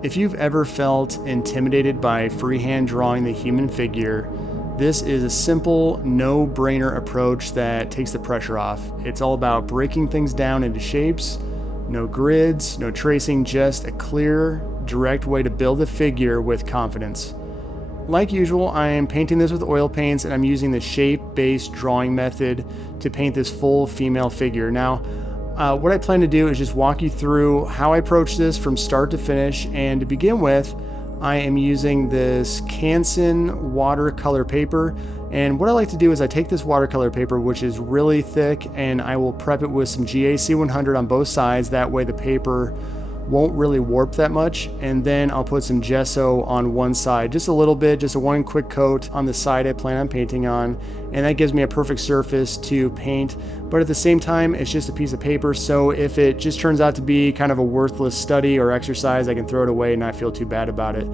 If you've ever felt intimidated by freehand drawing the human figure, this is a simple, no-brainer approach that takes the pressure off. It's all about breaking things down into shapes, no grids, no tracing, just a clear, direct way to build a figure with confidence. Like usual, I am painting this with oil paints, and I'm using the shape-based drawing method to paint this full female figure. Now, what I plan to do is just walk you through how I approach this from start to finish. And to begin with, I am using this Canson watercolor paper. And what I like to do is I take this watercolor paper, which is really thick, and I will prep it with some GAC 100 on both sides. That way the paper won't really warp that much. And then I'll put some gesso on one side, just a little bit, just a one quick coat on the side I plan on painting on. And that gives me a perfect surface to paint. But at the same time, it's just a piece of paper. So if it just turns out to be kind of a worthless study or exercise, I can throw it away and not feel too bad about it.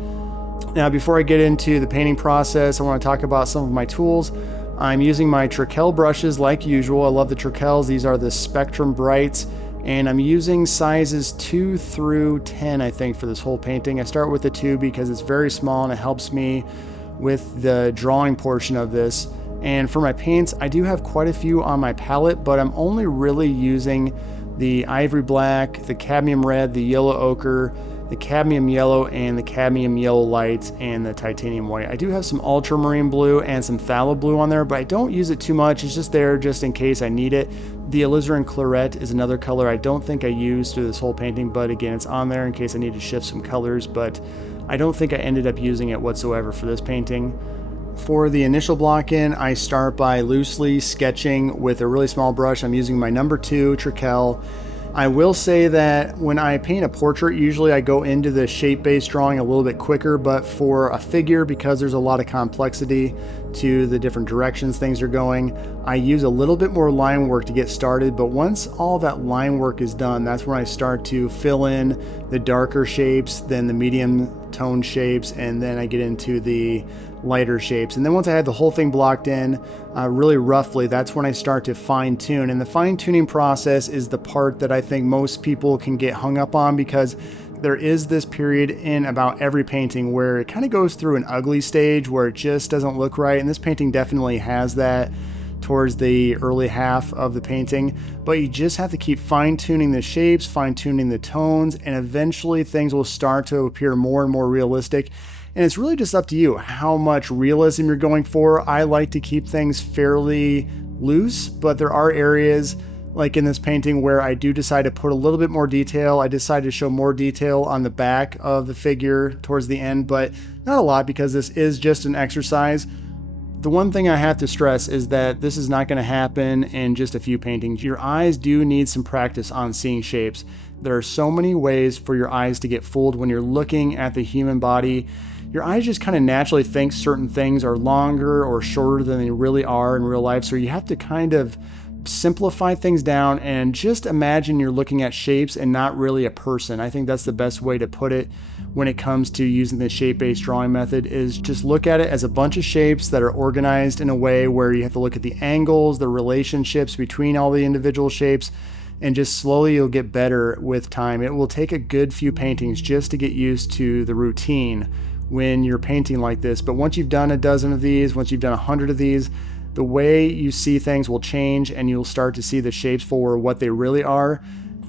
Now, before I get into the painting process, I want to talk about some of my tools. I'm using my Trekell brushes like usual. I love the Trekells. These are the Spectrum Brights. And I'm using sizes 2 through 10, I think, for this whole painting. I start with the 2 because it's very small and it helps me with the drawing portion of this. And for my paints, I do have quite a few on my palette, but I'm only really using the ivory black, the cadmium red, the yellow ochre, the cadmium yellow, and the cadmium yellow light, and the titanium white. I do have some ultramarine blue and some phthalo blue on there, but I don't use it too much. It's just there just in case I need it. The alizarin claret is another color I don't think I used through this whole painting, but again, it's on there in case I need to shift some colors, but I don't think I ended up using it whatsoever for this painting. For the initial block in, I start by loosely sketching with a really small brush. I'm using my number 2 Trekell. I will say that when I paint a portrait, usually I go into the shape-based drawing a little bit quicker, but for a figure, because there's a lot of complexity to the different directions things are going, I use a little bit more line work to get started. But once all that line work is done, that's when I start to fill in the darker shapes, then the medium tone shapes, and then I get into the lighter shapes. And then once I have the whole thing blocked in really roughly, that's when I start to fine tune. And the fine tuning process is the part that I think most people can get hung up on, because there is this period in about every painting where it kind of goes through an ugly stage where it just doesn't look right. And this painting definitely has that towards the early half of the painting, but you just have to keep fine-tuning the shapes, fine-tuning the tones, and eventually things will start to appear more and more realistic. And it's really just up to you how much realism you're going for. I like to keep things fairly loose, but there are areas like in this painting where I do decide to put a little bit more detail. I decided to show more detail on the back of the figure towards the end, but not a lot, because this is just an exercise. The one thing I have to stress is that this is not going to happen in just a few paintings. Your eyes do need some practice on seeing shapes. There are so many ways for your eyes to get fooled when you're looking at the human body. Your eyes just kind of naturally think certain things are longer or shorter than they really are in real life. So you have to kind of simplify things down and just imagine you're looking at shapes and not really a person. I think that's the best way to put it when it comes to using the shape-based drawing method, is just look at it as a bunch of shapes that are organized in a way where you have to look at the angles, the relationships between all the individual shapes, and just slowly you'll get better with time. It will take a good few paintings just to get used to the routine when you're painting like this. But once you've done a dozen of these, once you've done 100 of these, the way you see things will change and you'll start to see the shapes for what they really are.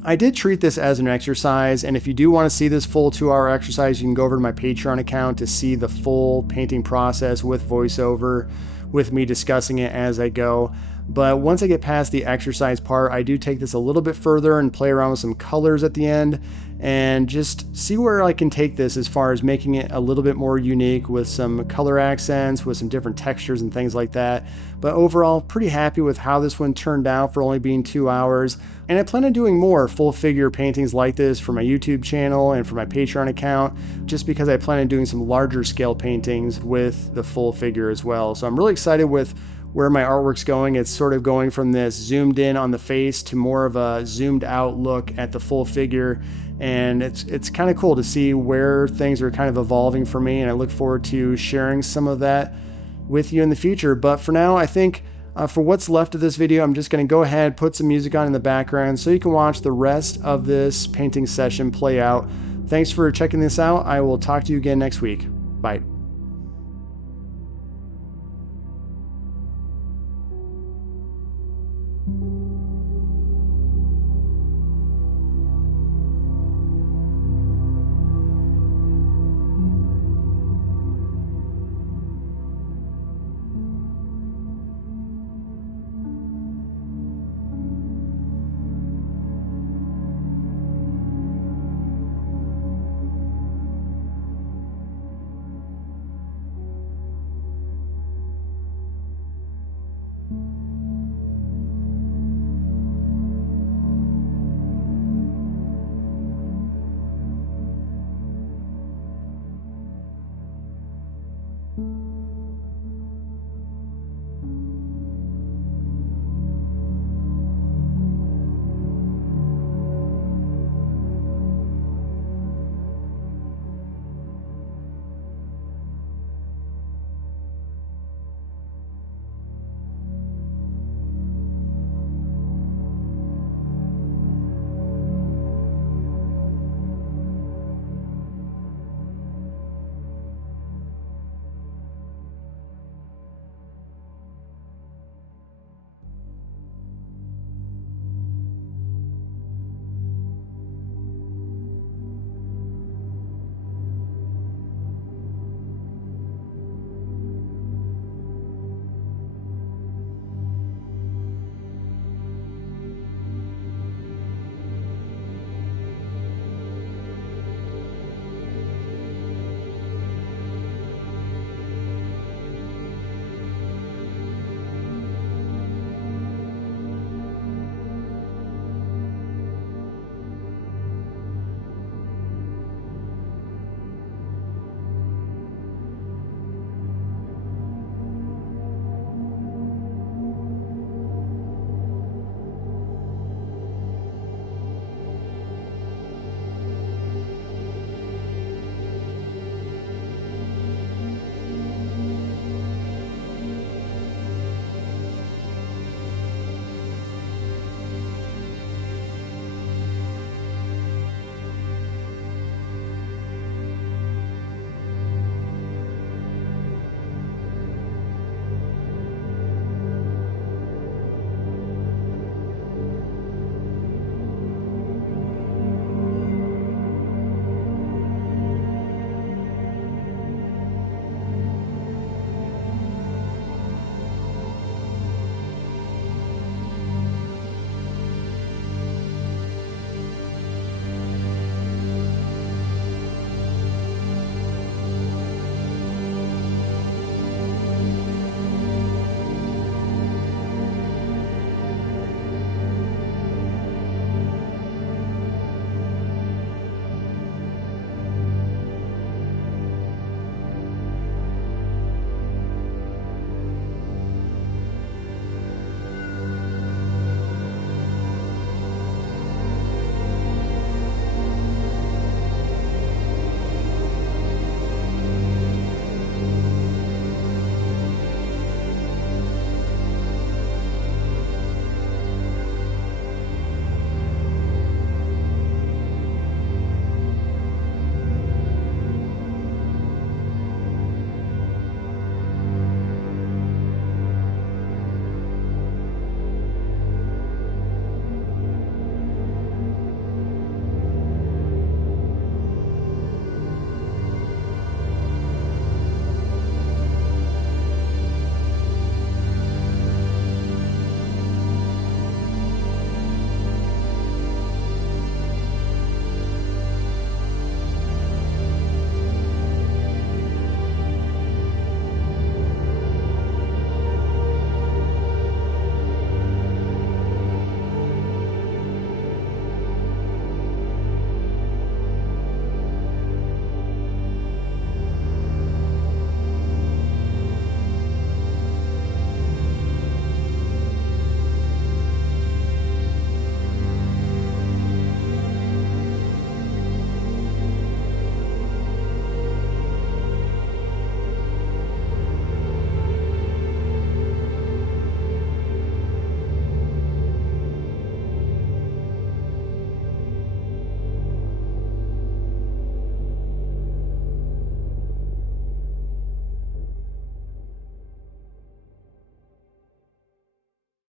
I did treat this as an exercise, and if you do want to see this full 2-hour exercise, you can go over to my Patreon account to see the full painting process with voiceover, with me discussing it as I go. But once I get past the exercise part, I do take this a little bit further and play around with some colors at the end and just see where I can take this as far as making it a little bit more unique with some color accents, with some different textures and things like that. But overall, pretty happy with how this one turned out for only being 2 hours. And I plan on doing more full figure paintings like this for my YouTube channel and for my Patreon account, just because I plan on doing some larger scale paintings with the full figure as well. So I'm really excited with where my artwork's going. It's sort of going from this zoomed in on the face to more of a zoomed out look at the full figure. And it's kind of cool to see where things are kind of evolving for me. And I look forward to sharing some of that with you in the future. But for now, I think for what's left of this video, I'm just going to go ahead, put some music on in the background so you can watch the rest of this painting session play out. Thanks for checking this out. I will talk to you again next week. Bye.